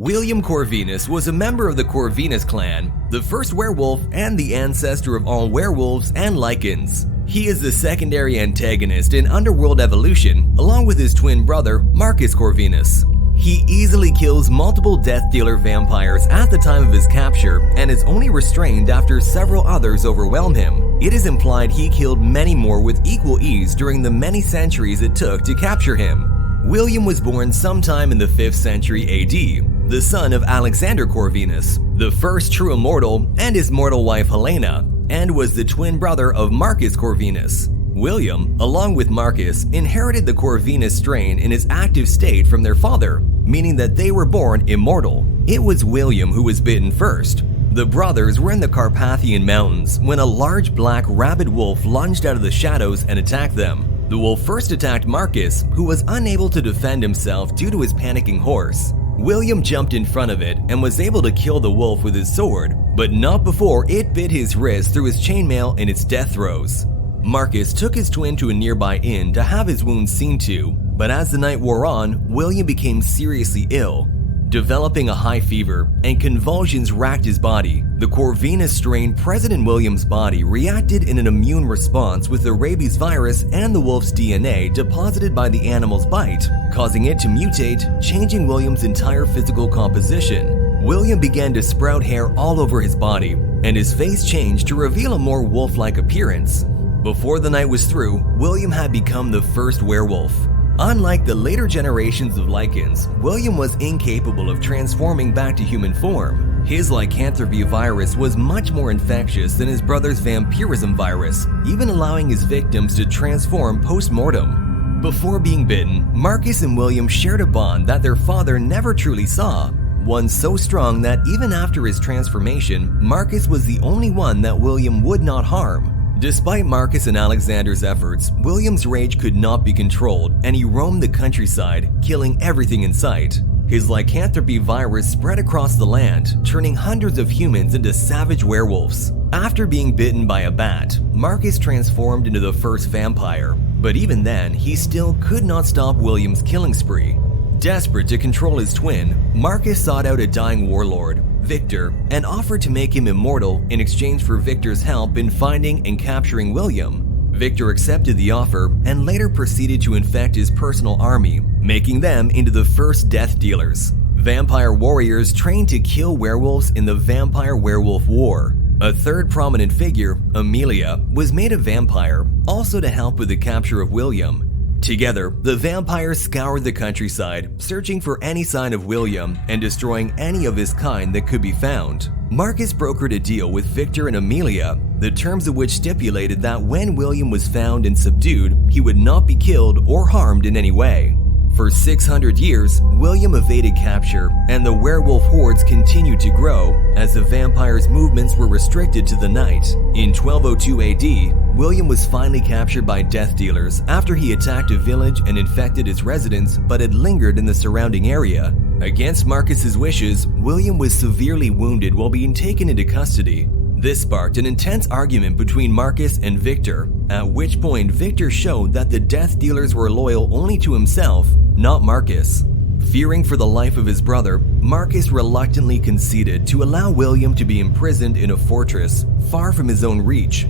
William Corvinus was a member of the Corvinus clan, the first werewolf and the ancestor of all werewolves and Lycans. He is the secondary antagonist in Underworld evolution, along with his twin brother, Marcus Corvinus. He easily kills multiple death dealer vampires at the time of his capture and is only restrained after several others overwhelm him. It is implied he killed many more with equal ease during the many centuries it took to capture him. William was born sometime in the 5th century AD, the son of Alexander Corvinus, the first true immortal, and his mortal wife Helena, and was the twin brother of Marcus Corvinus. William, along with Marcus, inherited the Corvinus strain in its active state from their father, meaning that they were born immortal. It was William who was bitten first. The brothers were in the Carpathian Mountains when a large black rabid wolf lunged out of the shadows and attacked them. The wolf first attacked Marcus, who was unable to defend himself due to his panicking horse. William jumped in front of it and was able to kill the wolf with his sword, but not before it bit his wrist through his chainmail in its death throes. Marcus took his twin to a nearby inn to have his wounds seen to, but as the night wore on, William became seriously ill. Developing a high fever and convulsions racked his body, the Corvinus strain present in William's body reacted in an immune response with the rabies virus and the wolf's DNA deposited by the animal's bite, causing it to mutate, changing William's entire physical composition. William began to sprout hair all over his body, and his face changed to reveal a more wolf-like appearance. Before the night was through, William had become the first werewolf. Unlike the later generations of Lycans, William was incapable of transforming back to human form. His lycanthropy virus was much more infectious than his brother's vampirism virus, even allowing his victims to transform post-mortem. Before being bitten, Marcus and William shared a bond that their father never truly saw, one so strong that even after his transformation, Marcus was the only one that William would not harm. Despite Marcus and Alexander's efforts, William's rage could not be controlled and he roamed the countryside, killing everything in sight. His lycanthropy virus spread across the land, turning hundreds of humans into savage werewolves. After being bitten by a bat, Marcus transformed into the first vampire, but even then, he still could not stop William's killing spree. Desperate to control his twin, Marcus sought out a dying warlord, Victor, and offered to make him immortal in exchange for Victor's help in finding and capturing William. Victor accepted the offer and later proceeded to infect his personal army, making them into the first death dealers, vampire warriors trained to kill werewolves in the Vampire-Werewolf War. A third prominent figure, Amelia, was made a vampire, also to help with the capture of William. Together, the vampires scoured the countryside, searching for any sign of William and destroying any of his kind that could be found. Marcus brokered a deal with Victor and Amelia, the terms of which stipulated that when William was found and subdued, he would not be killed or harmed in any way. For 600 years, William evaded capture, and the werewolf hordes continued to grow as the vampires' movements were restricted to the night. In 1202 AD, William was finally captured by death dealers after he attacked a village and infected its residents but had lingered in the surrounding area. Against Marcus's wishes, William was severely wounded while being taken into custody. This sparked an intense argument between Marcus and Victor, at which point Victor showed that the death dealers were loyal only to himself, not Marcus. Fearing for the life of his brother, Marcus reluctantly conceded to allow William to be imprisoned in a fortress far from his own reach.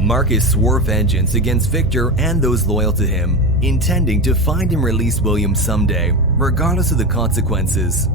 Marcus swore vengeance against Victor and those loyal to him, intending to find and release William someday, regardless of the consequences.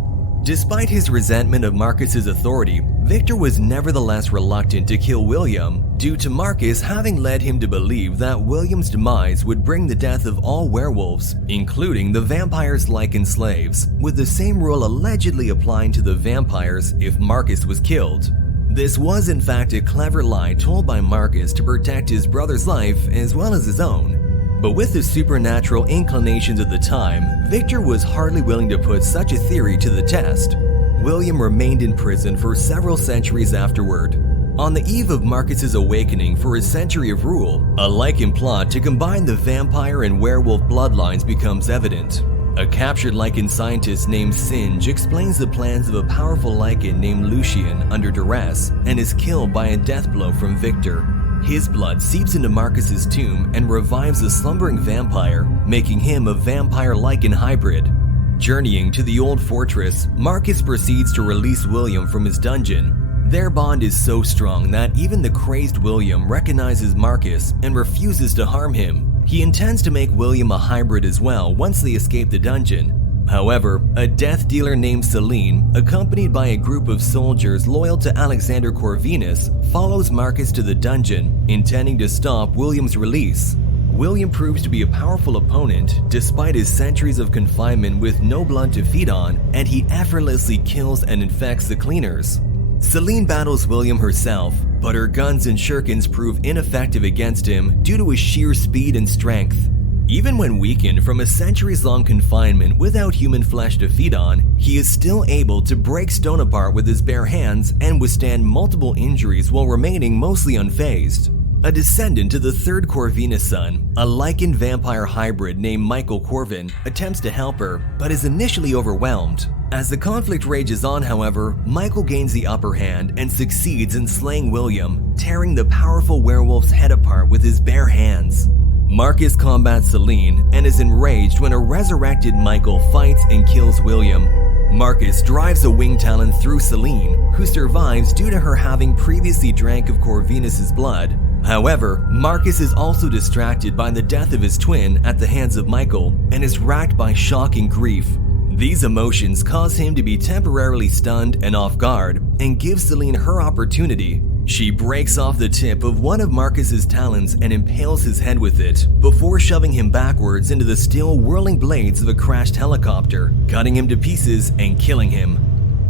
Despite his resentment of Marcus's authority, Victor was nevertheless reluctant to kill William, due to Marcus having led him to believe that William's demise would bring the death of all werewolves, including the vampires' Lycan slaves, with the same rule allegedly applying to the vampires if Marcus was killed. This was in fact a clever lie told by Marcus to protect his brother's life as well as his own. But with the supernatural inclinations of the time, Victor was hardly willing to put such a theory to the test. William remained in prison for several centuries afterward. On the eve of Marcus's awakening for his century of rule, a Lycan plot to combine the vampire and werewolf bloodlines becomes evident. A captured Lycan scientist named Singe explains the plans of a powerful Lycan named Lucian under duress and is killed by a death blow from Victor. His blood seeps into Marcus's tomb and revives a slumbering vampire, making him a vampire-Lycan hybrid. Journeying to the old fortress, Marcus proceeds to release William from his dungeon. Their bond is so strong that even the crazed William recognizes Marcus and refuses to harm him. He intends to make William a hybrid as well once they escape the dungeon. However, a death dealer named Celine, accompanied by a group of soldiers loyal to Alexander Corvinus, follows Marcus to the dungeon, intending to stop William's release. William proves to be a powerful opponent despite his centuries of confinement with no blood to feed on, and he effortlessly kills and infects the cleaners. Celine battles William herself, but her guns and shurikens prove ineffective against him due to his sheer speed and strength. Even when weakened from a centuries-long confinement without human flesh to feed on, he is still able to break stone apart with his bare hands and withstand multiple injuries while remaining mostly unfazed. A descendant to the third Corvinus son, a Lycan vampire hybrid named Michael Corvin, attempts to help her, but is initially overwhelmed. As the conflict rages on, however, Michael gains the upper hand and succeeds in slaying William, tearing the powerful werewolf's head apart with his bare hands. Marcus combats Celine and is enraged when a resurrected Michael fights and kills William. Marcus drives a wing talon through Celine, who survives due to her having previously drank of Corvinus' blood. However, Marcus is also distracted by the death of his twin at the hands of Michael and is racked by shock and grief. These emotions cause him to be temporarily stunned and off guard and give Celine her opportunity. She breaks off the tip of one of Marcus's talons and impales his head with it, before shoving him backwards into the still whirling blades of a crashed helicopter, cutting him to pieces and killing him.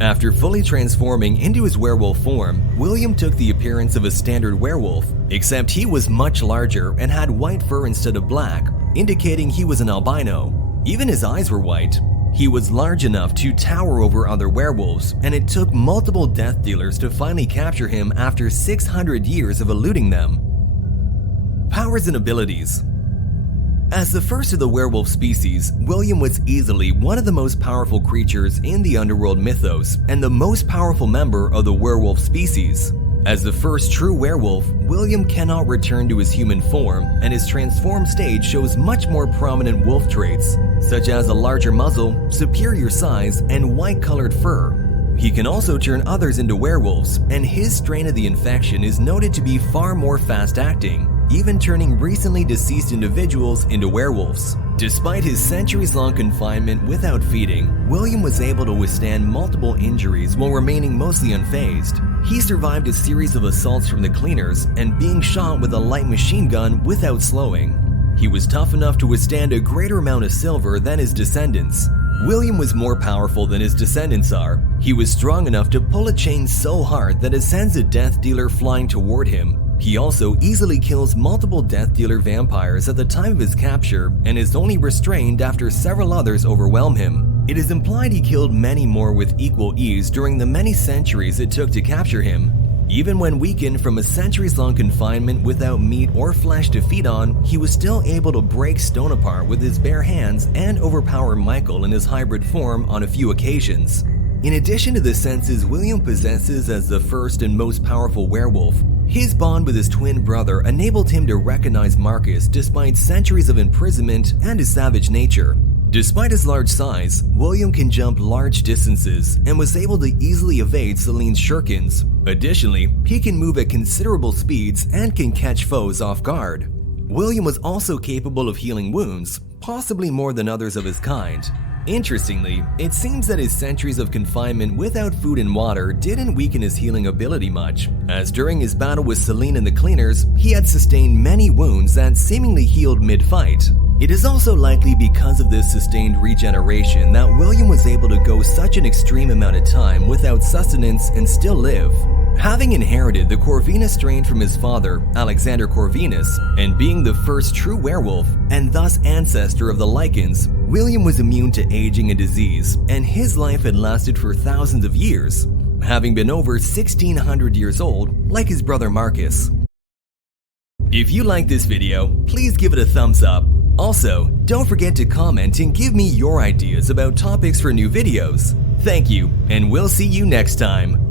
After fully transforming into his werewolf form, William took the appearance of a standard werewolf, except he was much larger and had white fur instead of black, indicating he was an albino. Even his eyes were white. He was large enough to tower over other werewolves, and it took multiple death dealers to finally capture him after 600 years of eluding them. Powers and abilities. As the first of the werewolf species, William was easily one of the most powerful creatures in the underworld mythos and the most powerful member of the werewolf species. As the first true werewolf, William cannot return to his human form, and his transformed state shows much more prominent wolf traits, such as a larger muzzle, superior size, and white-colored fur. He can also turn others into werewolves, and his strain of the infection is noted to be far more fast-acting, even turning recently deceased individuals into werewolves. Despite his centuries-long confinement without feeding, William was able to withstand multiple injuries while remaining mostly unfazed. He survived a series of assaults from the cleaners and being shot with a light machine gun without slowing. He was tough enough to withstand a greater amount of silver than his descendants. William was more powerful than his descendants are. He was strong enough to pull a chain so hard that it sends a death dealer flying toward him. He also easily kills multiple death dealer vampires at the time of his capture and is only restrained after several others overwhelm him. It is implied he killed many more with equal ease during the many centuries it took to capture him. Even when weakened from a centuries-long confinement without meat or flesh to feed on, he was still able to break stone apart with his bare hands and overpower Michael in his hybrid form on a few occasions. In addition to the senses William possesses as the first and most powerful werewolf, his bond with his twin brother enabled him to recognize Marcus despite centuries of imprisonment and his savage nature. Despite his large size, William can jump large distances and was able to easily evade Celine's shurikens. Additionally, he can move at considerable speeds and can catch foes off guard. William was also capable of healing wounds, possibly more than others of his kind. Interestingly, it seems that his centuries of confinement without food and water didn't weaken his healing ability much, as during his battle with Celine and the cleaners, he had sustained many wounds that seemingly healed mid-fight. It is also likely because of this sustained regeneration that William was able to go such an extreme amount of time without sustenance and still live. Having inherited the Corvinus strain from his father, Alexander Corvinus, and being the first true werewolf, and thus ancestor of the Lycans, William was immune to aging and disease, and his life had lasted for thousands of years, having been over 1,600 years old, like his brother Marcus. If you like this video, please give it a thumbs up. Also, don't forget to comment and give me your ideas about topics for new videos. Thank you, and we'll see you next time.